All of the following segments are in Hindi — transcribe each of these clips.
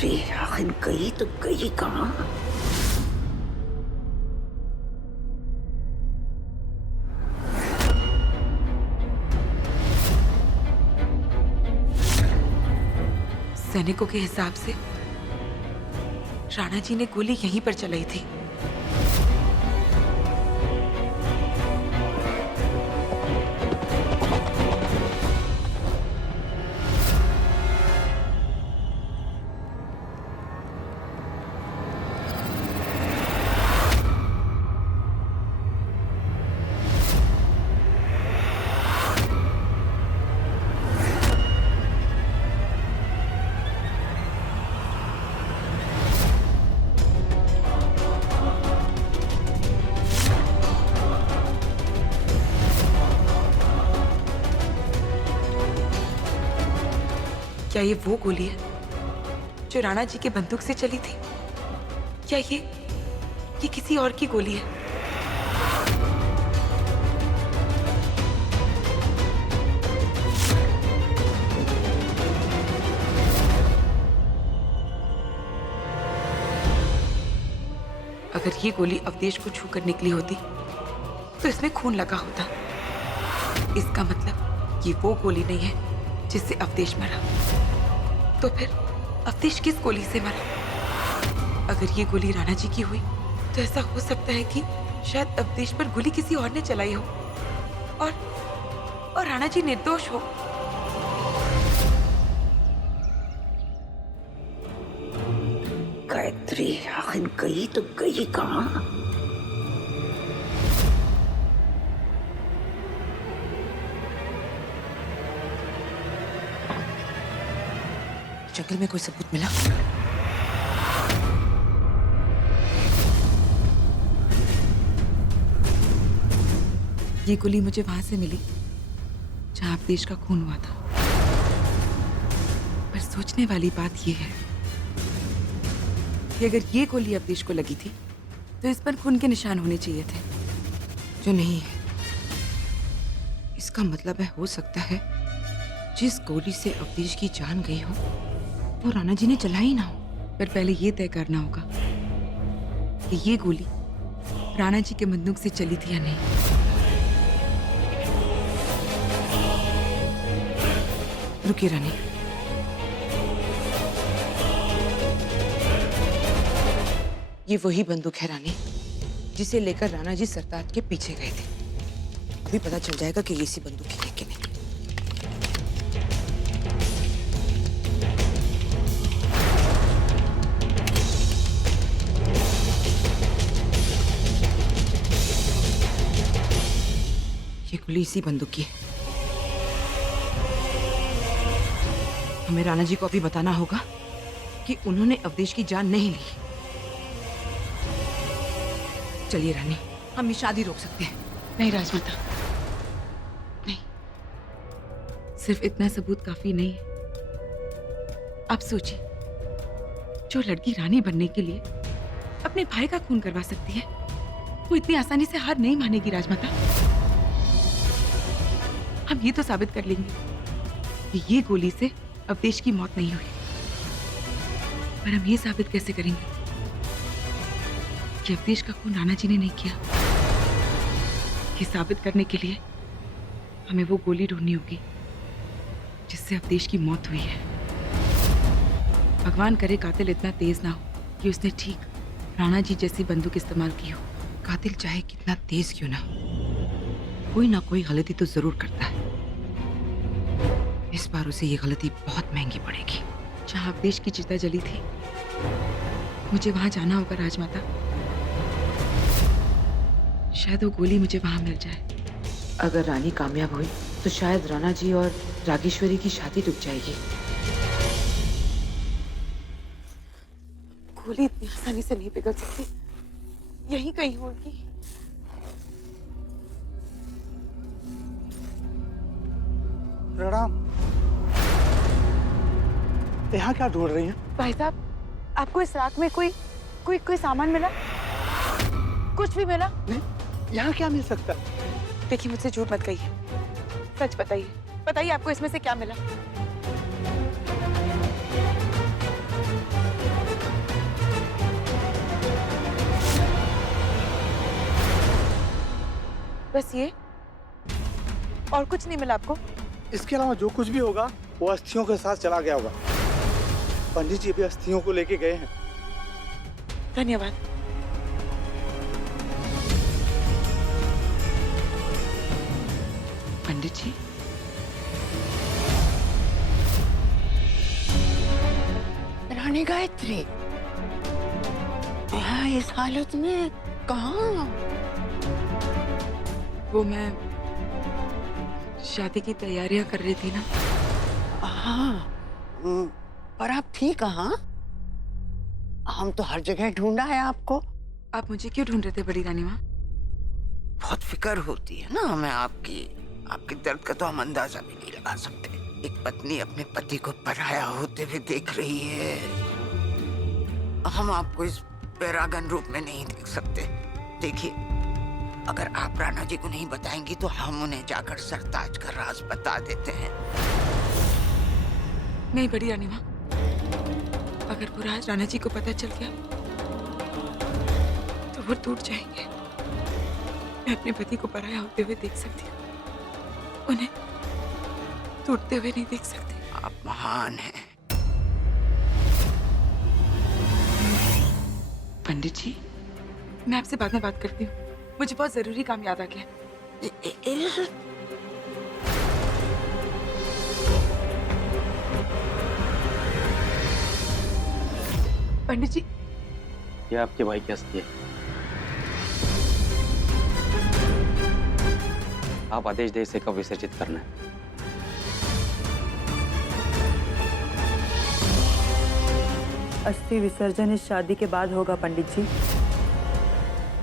गायत्री आखिर गई तो गई कहाँ? सैनिकों के हिसाब से राणा जी ने गोली यहीं पर चलाई थी। क्या ये वो गोली है जो राणा जी के बंदूक से चली थी? क्या ये किसी और की गोली है? अगर ये गोली अवधेश को छू कर निकली होती तो इसमें खून लगा होता। इसका मतलब ये वो गोली नहीं है जिससे अवधेश मरा। तो फिर अवधेश किस गोली से मरा? अगर ये गोली राणा जी की हुई तो ऐसा हो सकता है कि शायद अवधेश पर गोली किसी और ने चलाई हो और राणा जी निर्दोष हो। गायत्री आखिर गई तो गई कहाँ? जंगल में कोई सबूत मिला? ये गोली मुझे वहां से मिली जहां अवधेश का खून हुआ था। पर सोचने वाली बात यह है कि अगर ये गोली अवधेश को लगी थी तो इस पर खून के निशान होने चाहिए थे, जो नहीं है। इसका मतलब है, हो सकता है जिस गोली से अवधेश की जान गई हो वो राणा जी ने चलाई ना हो। पर पहले ये तय करना होगा कि ये गोली राणा जी के बंदूक से चली थी या नहीं। रुकिए रानी, ये वही बंदूक है रानी जिसे लेकर राणा जी सरताज के पीछे गए थे। अभी पता चल जाएगा कि ये इसी बंदूक की है कि नहीं। ये गोली इसी बंदूक की है। हमें राणा जी को अभी बताना होगा कि उन्होंने अवधेश की जान नहीं ली। चलिए रानी, हम ये शादी रोक सकते हैं। नहीं राजमाता, नहीं, सिर्फ इतना सबूत काफी नहीं है। आप सोचिए, जो लड़की रानी बनने के लिए अपने भाई का खून करवा सकती है, वो इतनी आसानी से हार नहीं मानेगी राजमाता। हम ये तो साबित कर लेंगे कि ये गोली से अवधेश की मौत नहीं हुई। पर हम ये साबित कैसे करेंगे कि अवधेश का खून राणा जी ने नहीं किया? ये साबित करने के लिए हमें वो गोली ढूंढनी होगी जिससे अवधेश की मौत हुई है। भगवान करे कातिल इतना तेज ना हो कि उसने ठीक राणा जी जैसी बंदूक इस्तेमाल की हो। कातिल चाहे कितना तेज क्यों ना हो, कोई ना कोई गलती तो जरूर करता है। इस बार उसे ये गलती बहुत महंगी पड़ेगी। जहां अवधेश की चिता जली थी, मुझे वहां जाना होगा राजमाता। शायद वो गोली मुझे वहां मिल जाए। अगर रानी कामयाब हुई तो शायद राणा जी और रागेश्वरी की शादी रुक जाएगी। गोली इतनी आसानी से नहीं पिघल सकती, यहीं कहीं होगी। प्रणाम। यहाँ क्या ढूंढ रही हैं? भाई साहब, आपको इस रात में कोई सामान मिला? कुछ भी मिला? नहीं, यहाँ क्या मिल सकता? देखिए, मुझसे झूठ मत कहिए, सच बताइए। बताइए आपको इसमें से क्या मिला? बस ये? और कुछ नहीं मिला आपको? इसके अलावा जो कुछ भी होगा वो अस्थियों के साथ चला गया होगा। पंडित जी भी अस्थियों को लेके गए हैं। धन्यवाद। पंडित जी, रानी गायत्री यहाँ इस हालत में कहाँ? वो मैं शादी की तैयारियां कर रही थी ना। हाँ, पर आप थी कहाँ? हम तो हर जगह ढूंढा है आपको। आप मुझे क्यों ढूंढ रहे थे बड़ी रानी माँ? बहुत फिक्र होती है ना हमें आपकी। आपके दर्द का तो हम अंदाजा भी नहीं लगा सकते। एक पत्नी अपने पति को पराया होते हुए देख रही है। हम आपको इस बैरागन रूप में नहीं देख सकते। देखिए, अगर आप राणा जी को नहीं बताएंगी तो हम उन्हें जाकर सरताज का राज बता देते हैं। नहीं बड़ी रानी माँ, अगर वो राज राणा जी को पता चल गया तो वो टूट जाएंगे। मैं अपने पति को पराया होते हुए देख सकती हूँ, उन्हें टूटते हुए नहीं देख सकती। आप महान हैं। पंडित जी, मैं आपसे बाद में बात करती हूँ। मुझे बहुत जरूरी काम याद आ गया। पंडित जी, ये आपके भाई की अस्थि है। आप आदेश दे इसे कब विसर्जित करना है। अस्थि विसर्जन इस शादी के बाद होगा पंडित जी।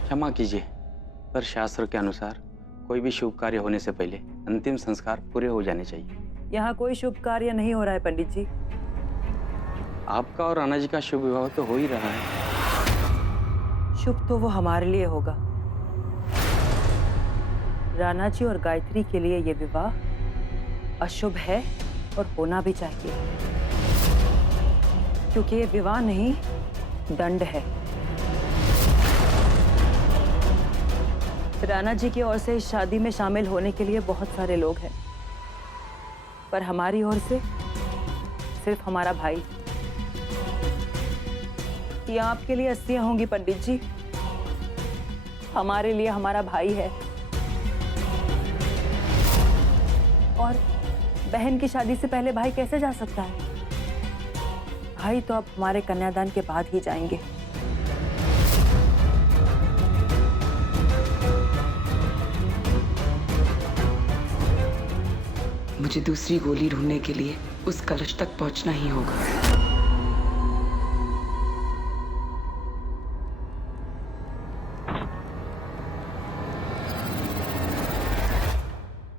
क्षमा कीजिए, पर शास्त्र के अनुसार कोई भी शुभ कार्य होने से पहले अंतिम संस्कार पूरे हो जाने चाहिए। यहाँ कोई शुभ कार्य नहीं हो रहा है पंडित जी। आपका और राणा जी का शुभ विवाह तो हो ही रहा है। शुभ तो वो हमारे लिए होगा। राणा जी और गायत्री के लिए ये विवाह अशुभ है और होना भी चाहिए, क्योंकि ये विवाह नहीं, दंड है। राणा जी की ओर से इस शादी में शामिल होने के लिए बहुत सारे लोग हैं, पर हमारी ओर से सिर्फ हमारा भाई। ये आपके लिए अस्थियां होंगी पंडित जी, हमारे लिए हमारा भाई है। और बहन की शादी से पहले भाई कैसे जा सकता है? भाई तो अब हमारे कन्यादान के बाद ही जाएंगे। मुझे दूसरी गोली ढूंढने के लिए उस कलश तक पहुंचना ही होगा।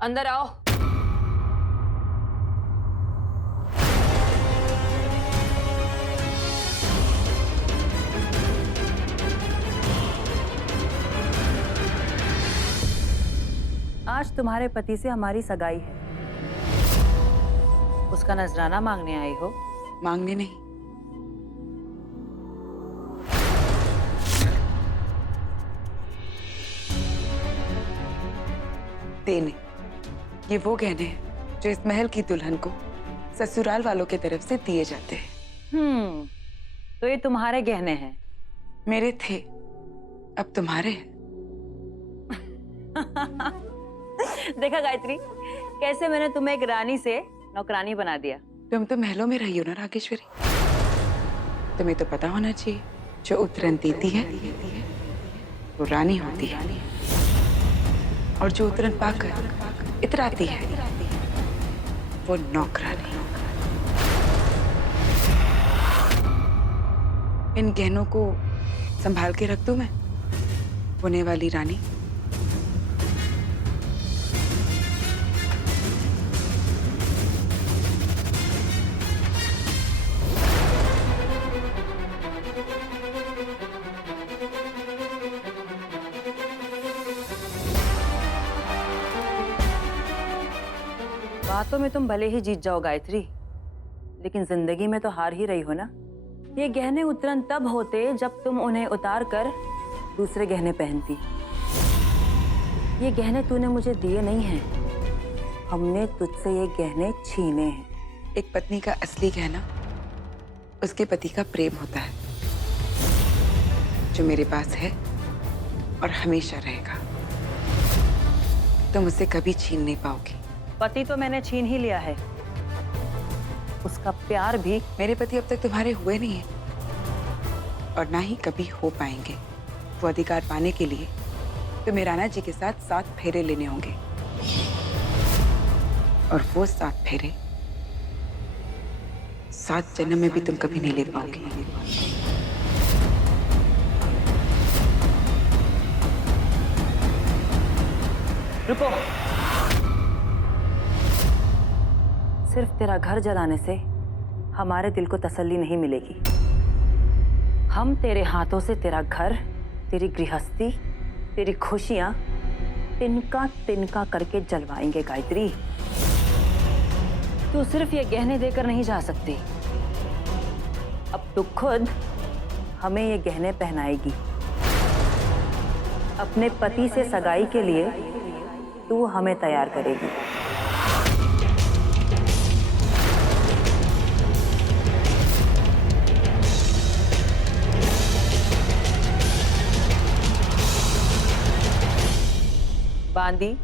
अंदर आओ। आज तुम्हारे पति से हमारी सगाई है। उसका नजराना मांगने आई हो? मांगने नहीं, देने। ये वो गहने हैं जो इस महल की दुल्हन को ससुराल वालों की तरफ से दिए जाते हैं। तो ये तुम्हारे गहने हैं? मेरे थे, अब तुम्हारे हैं। देखा गायत्री, कैसे मैंने तुम्हें एक रानी से नौकरानी बना दिया। तुम तो महलों में रही हो ना राकेश्वरी, तुम्हें तो पता होना चाहिए, जो उतरन देती है वो रानी होती है, और जो उतरन पाकर इतराती है वो नौकरानी। इन गहनों को संभाल के रख दूं मैं, होने वाली रानी। बातों में तुम भले ही जीत जाओ गायत्री, लेकिन जिंदगी में तो हार ही रही हो ना। ये गहने उतरन तब होते जब तुम उन्हें उतार कर दूसरे गहने पहनती। ये गहने तूने मुझे दिए नहीं हैं। हमने तुझसे ये गहने छीने हैं। एक पत्नी का असली गहना उसके पति का प्रेम होता है, जो मेरे पास है और हमेशा रहेगा। तुम उसे कभी छीन नहीं पाओगी। पति तो मैंने छीन ही लिया है, उसका प्यार भी। मेरे पति अब तक तुम्हारे हुए नहीं है और ना ही कभी हो पाएंगे। वो अधिकार पाने के लिए तुम्हें राणा जी के साथ 7 फेरे लेने होंगे और वो 7 फेरे 7 जन्म में भी तुम कभी नहीं ले पाओगे। रुको। सिर्फ तेरा घर जलाने से हमारे दिल को तसल्ली नहीं मिलेगी। हम तेरे हाथों से तेरा घर, तेरी गृहस्थी, तेरी खुशियां तिनका तिनका करके जलवाएंगे गायत्री। तू सिर्फ ये गहने देकर नहीं जा सकती, अब तू खुद हमें ये गहने पहनाएगी। अपने पति से सगाई के लिए तू हमें तैयार करेगी। बांदी,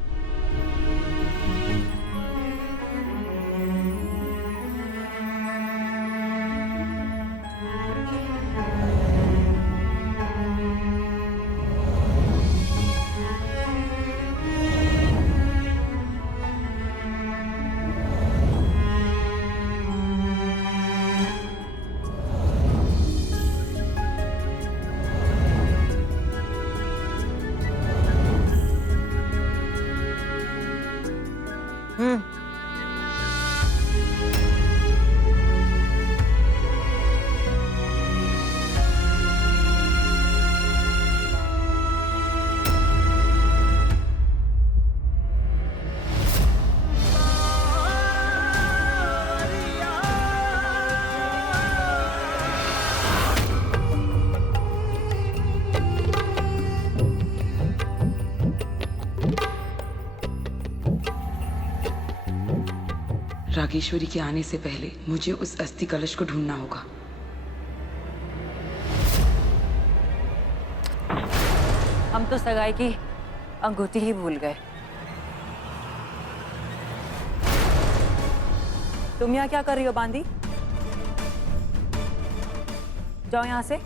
रागेश्वरी के आने से पहले मुझे उस अस्थि कलश को ढूंढना होगा। हम तो सगाई की अंगूठी ही भूल गए। तुम यहाँ क्या कर रही हो बांदी? जाओ यहाँ से।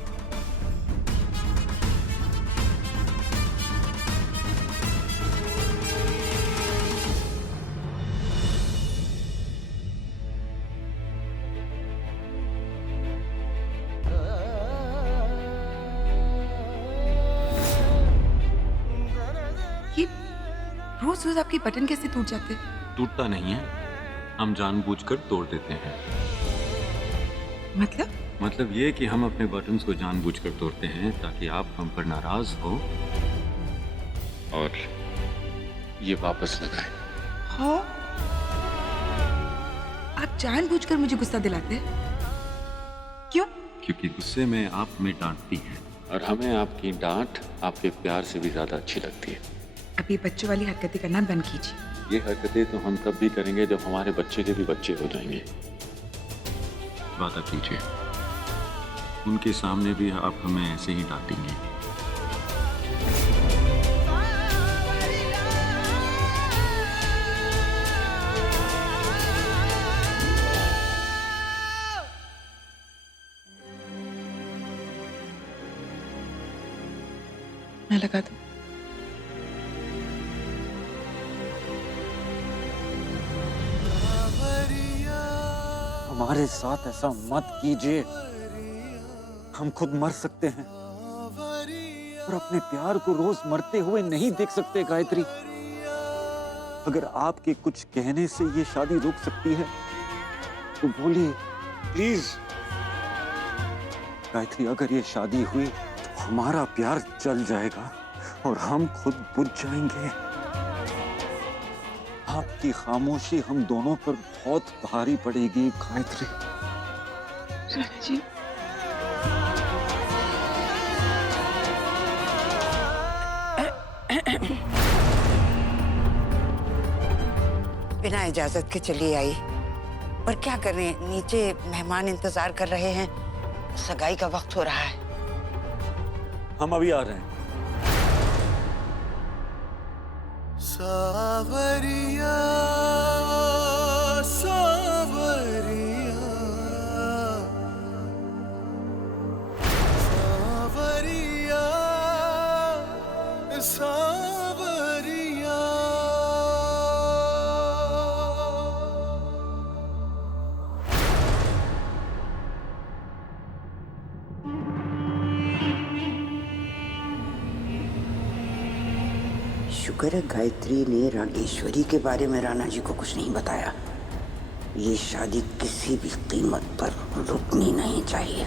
ये रोज रोज आपके बटन कैसे टूट जाते? टूटता नहीं है, हम जानबूझकर तोड़ देते हैं। मतलब ये कि हम अपने बटन्स को जानबूझकर तोड़ते हैं ताकि आप हम पर नाराज हो और ये वापस लगाएं। हाँ, आप जानबूझकर मुझे गुस्सा दिलाते हैं। क्यों? क्योंकि गुस्से में आप हमें डांटती हैं और हमें आपकी डांट आपके प्यार से भी ज्यादा अच्छी लगती है। अब ये बच्चों वाली हरकतें करना बंद कीजिए। ये हरकतें तो हम तब भी करेंगे जब हमारे बच्चे के भी बच्चे हो जाएंगे। वादा कीजिए, उनके सामने भी आप हमें ऐसे ही डांटेंगे। मैं लगा दूं? हमारे साथ ऐसा मत कीजिए, हम खुद मर सकते हैं और अपने प्यार को रोज मरते हुए नहीं देख सकते। गायत्री, अगर आपके कुछ कहने से ये शादी रुक सकती है तो बोलिए प्लीज। गायत्री, अगर ये शादी हुई तो हमारा प्यार जल जाएगा और हम खुद बुझ जाएंगे। आपकी खामोशी हम दोनों पर बहुत भारी पड़ेगी गायत्री। जी, बिना इजाजत के चली आई, पर क्या करें, नीचे मेहमान इंतजार कर रहे हैं, सगाई का वक्त हो रहा है। हम अभी आ रहे हैं। सावरिया सावरिया सावरिया सावरिया। शुक्र है गायत्री ने रागेश्वरी के बारे में राणा जी को कुछ नहीं बताया। ये शादी किसी भी कीमत पर रुकनी नहीं चाहिए।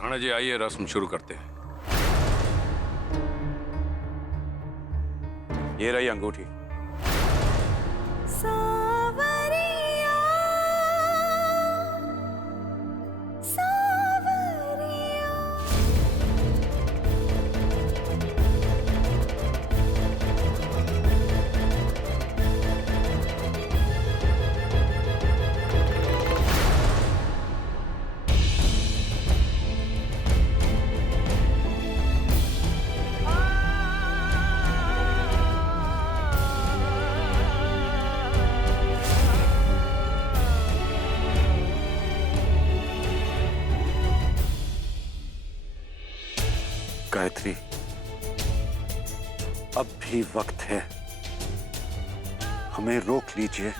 राणा जी आइए, रस्म शुरू करते हैं। ये रही अंगूठी। सावरिया सावरिया। गायत्री, अब भी वक्त है, हमें रोक लीजिए।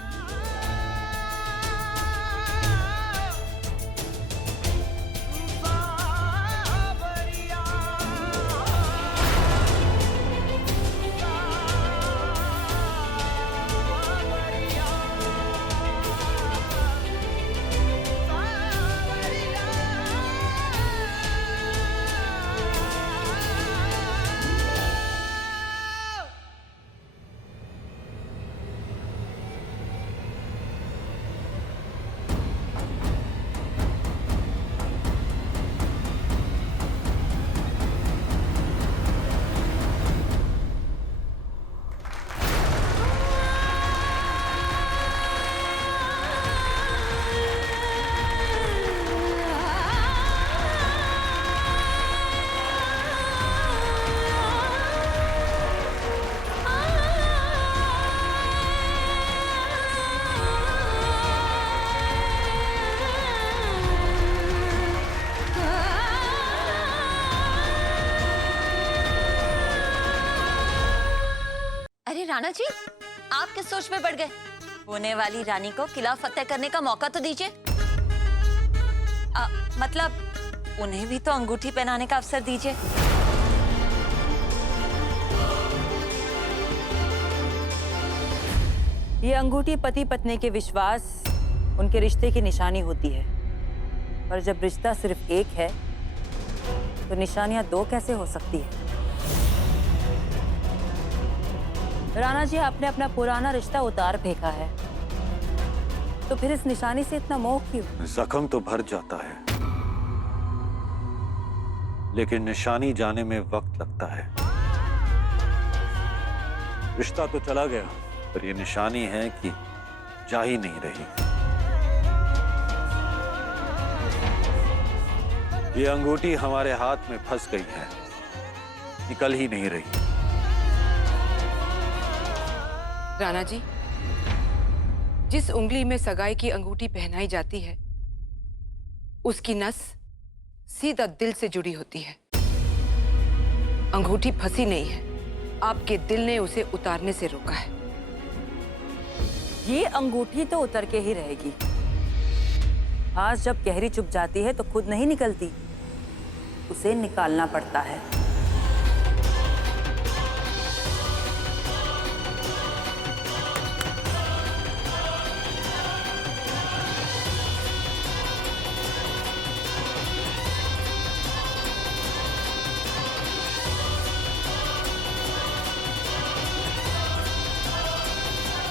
राणा जी, आप किस सोच में पड़ गए? होने वाली रानी को किला फतेह करने का मौका तो दीजिए। मतलब उन्हें भी तो अंगूठी पहनाने का अवसर दीजिए। ये अंगूठी पति पत्नी के विश्वास, उनके रिश्ते की निशानी होती है। पर जब रिश्ता सिर्फ एक है तो निशानियां दो कैसे हो सकती है? राणा जी, आपने अपना पुराना रिश्ता उतार फेंका है, तो फिर इस निशानी से इतना मोह क्यों? जख्म तो भर जाता है, लेकिन निशानी जाने में वक्त लगता है। रिश्ता तो चला गया, पर ये निशानी है कि जा ही नहीं रही। ये अंगूठी हमारे हाथ में फंस गई है, निकल ही नहीं रही। राणा जी, जिस उंगली में सगाई की अंगूठी पहनाई जाती है, उसकी नस सीधा दिल से जुड़ी होती है। अंगूठी फंसी नहीं है, आपके दिल ने उसे उतारने से रोका है। ये अंगूठी तो उतर के ही रहेगी। आज जब गहरी चुप जाती है तो खुद नहीं निकलती, उसे निकालना पड़ता है।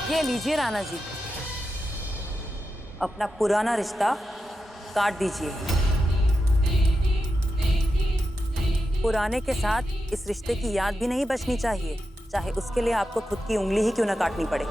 ये लीजिए राणा जी, अपना पुराना रिश्ता काट दीजिए। पुराने के साथ इस रिश्ते की याद भी नहीं बचनी चाहिए, चाहे उसके लिए आपको खुद की उंगली ही क्यों ना काटनी पड़े।